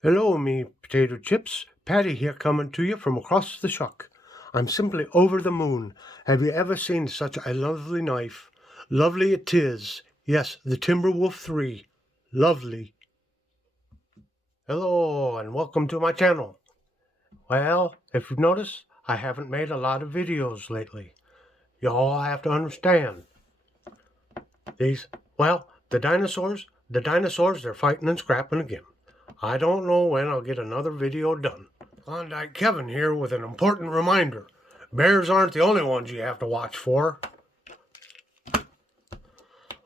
Hello, me potato chips. Paddy here coming to you from across the shuck. I'm simply over the moon. Have you ever seen such a lovely knife? Lovely it is. Yes, the Timberwolf 3. Lovely. Hello, and welcome to my channel. Well, if you've noticed, I haven't made a lot of videos lately. You all have to understand. The dinosaurs, they're fighting and scrapping again. I don't know when I'll get another video done. Klondike Kevin here with an important reminder. Bears aren't the only ones you have to watch for.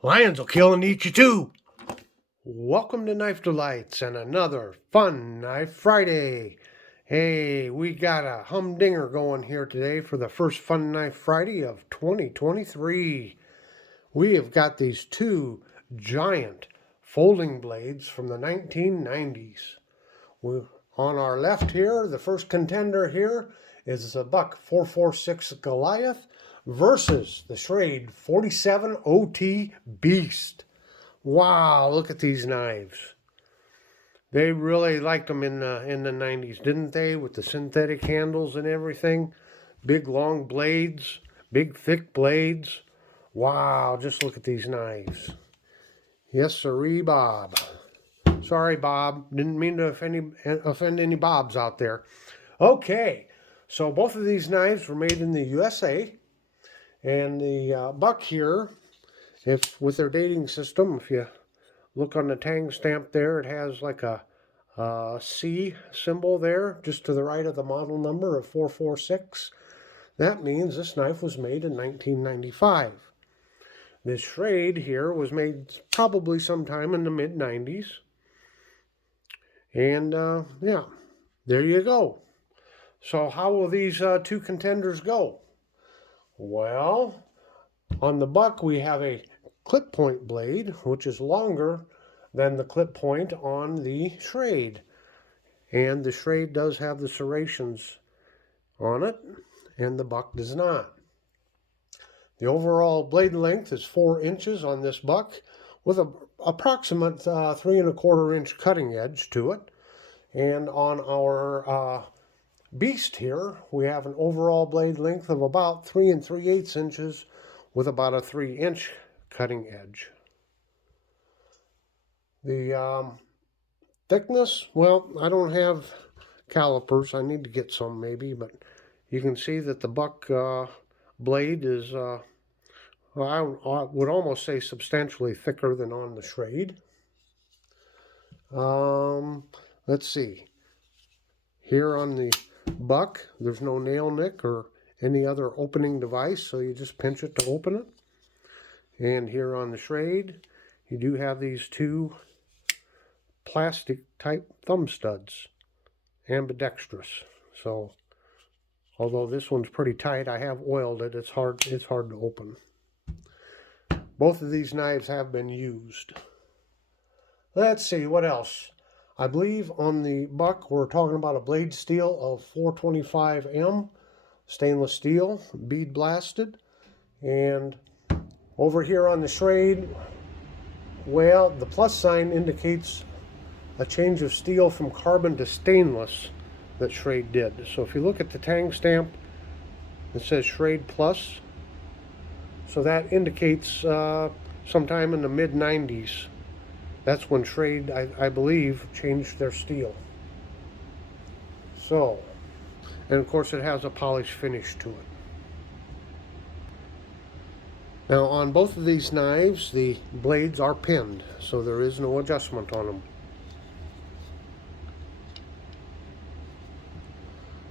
Lions will kill and eat you too. Welcome to Knife Delights and another Fun Knife Friday. Hey, we got a humdinger going here today for the first Fun Knife Friday of 2023. We have got these two giant folding blades from the 1990s. On our left here, the first contender here is the Buck 446 Goliath versus the Schrade 47 OT Beast. Wow, look at these knives. They really liked them in the 90s, didn't they? With the synthetic handles and everything. Big long blades, big thick blades. Wow, just look at these knives. Yes, sirree, Bob. Sorry, Bob. Didn't mean to offend any Bobs out there. Okay, so both of these knives were made in the USA. And the Buck here, if with their dating system, if you look on the tang stamp there, it has like a C symbol there, just to the right of the model number of 446. That means this knife was made in 1995. This Schrade here was made probably sometime in the mid-90s. And yeah, there you go. So how will these two contenders go? Well, on the Buck we have a clip point blade, which is longer than the clip point on the Schrade. And the Schrade does have the serrations on it, and the Buck does not. The overall blade length is 4 inches on this Buck, with an approximate 3¼ inch cutting edge to it. And on our Beast here, we have an overall blade length of about 3 3/8 inches with about a 3-inch cutting edge. The thickness, well, I don't have calipers. I need to get some maybe, but you can see that the Buck blade is, well, I would almost say substantially thicker than on the Schrade. Let's see. Here on the Buck, there's no nail nick or any other opening device, so you just pinch it to open it. And here on the Schrade, you do have these two plastic type thumb studs, ambidextrous. So although this one's pretty tight, I have oiled it. It's hard to open. Both of these knives have been used. Let's see, what else? I believe on the Buck we're talking about a blade steel of 425M, stainless steel, bead blasted. And over here on the Schrade, well, the plus sign indicates a change of steel from carbon to stainless that Schrade did. So if you look at the tang stamp, it says Schrade Plus. So that indicates sometime in the mid-90s. That's when Schrade, I believe, changed their steel. So, and of course it has a polished finish to it. Now on both of these knives, the blades are pinned, so there is no adjustment on them.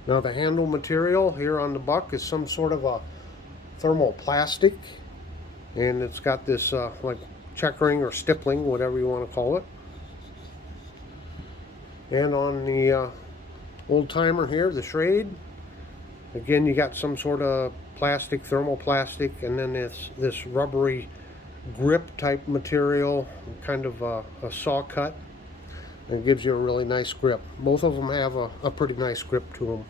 Now the handle material here on the Buck is some sort of a thermoplastic, and it's got this like checkering or stippling, whatever you want to call it. And on the old timer here, the Schrade, again you got some sort of plastic, thermoplastic, and then this rubbery grip type material, kind of a saw cut. It gives you a really nice grip. Both of them have a pretty nice grip to them.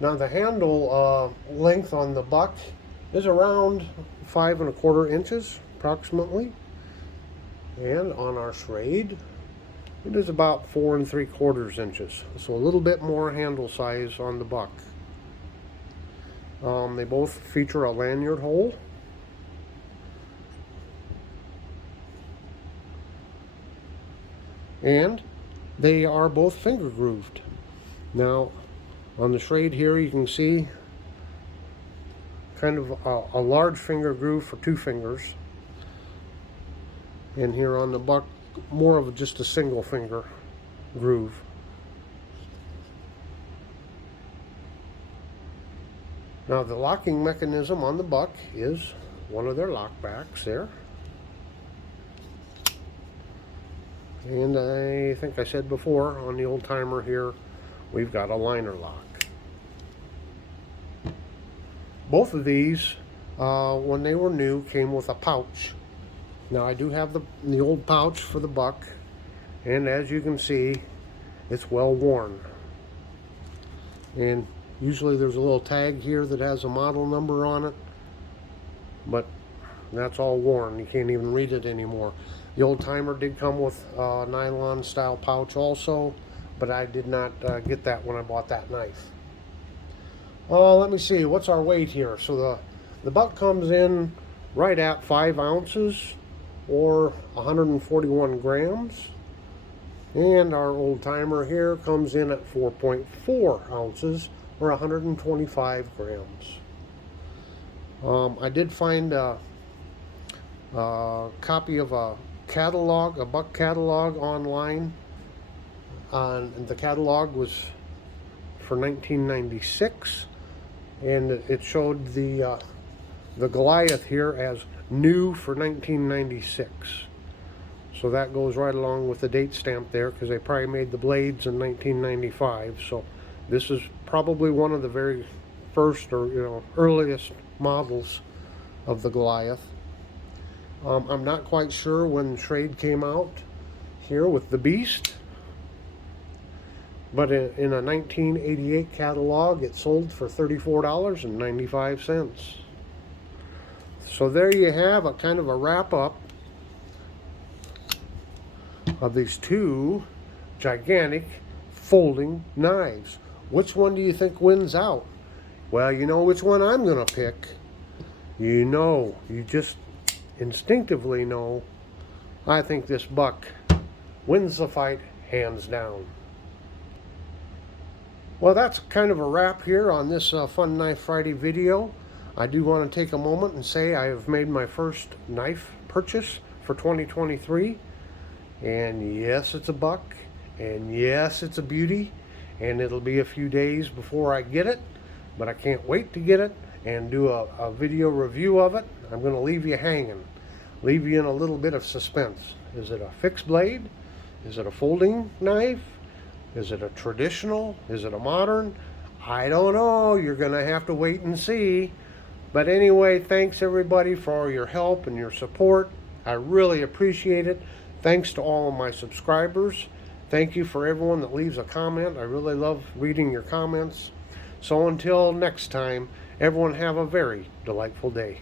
Now the handle length on the Buck is around 5¼ inches approximately. And on our Schrade, it is about 4 3/4 inches. So a little bit more handle size on the buck. They both feature a lanyard hole. And they are both finger grooved. Now, on the Schrade here, you can see kind of a large finger groove for 2 fingers. And here on the buck, more of just a single finger groove. Now, the locking mechanism on the buck is one of their lockbacks there. And I think I said before, on the old timer here, we've got a liner lock. Both of these, when they were new, came with a pouch. Now I do have the old pouch for the buck, and as you can see, it's well worn. And usually there's a little tag here that has a model number on it, but that's all worn. You can't even read it anymore. The old timer did come with a nylon style pouch also, but I did not get that when I bought that knife. Let me see, what's our weight here? So the buck comes in right at 5 ounces or 141 grams. And our old timer here comes in at 4.4 ounces or 125 grams. I did find a copy of a catalog, a buck catalog online. And the catalog was for 1996, and it showed the Goliath here as new for 1996. So that goes right along with the date stamp there, because they probably made the blades in 1995. So this is probably one of the very first or earliest models of the Goliath. I'm not quite sure when Schrade came out here with the Beast, but in a 1988 catalog, it sold for $34.95. So there you have a kind of a wrap up of these two gigantic folding knives. Which one do you think wins out? Well, you know which one I'm going to pick. You just instinctively know. I think this buck wins the fight hands down. Well, that's kind of a wrap here on this Fun Knife Friday video. I do want to take a moment and say I have made my first knife purchase for 2023. And yes, it's a buck. And yes, it's a beauty. And it'll be a few days before I get it. But I can't wait to get it and do a video review of it. I'm going to leave you hanging. Leave you in a little bit of suspense. Is it a fixed blade? Is it a folding knife? Is it a traditional? Is it a modern? I don't know. You're going to have to wait and see. But anyway, thanks everybody for all your help and your support. I really appreciate it. Thanks to all of my subscribers. Thank you for everyone that leaves a comment. I really love reading your comments. So until next time, everyone have a very delightful day.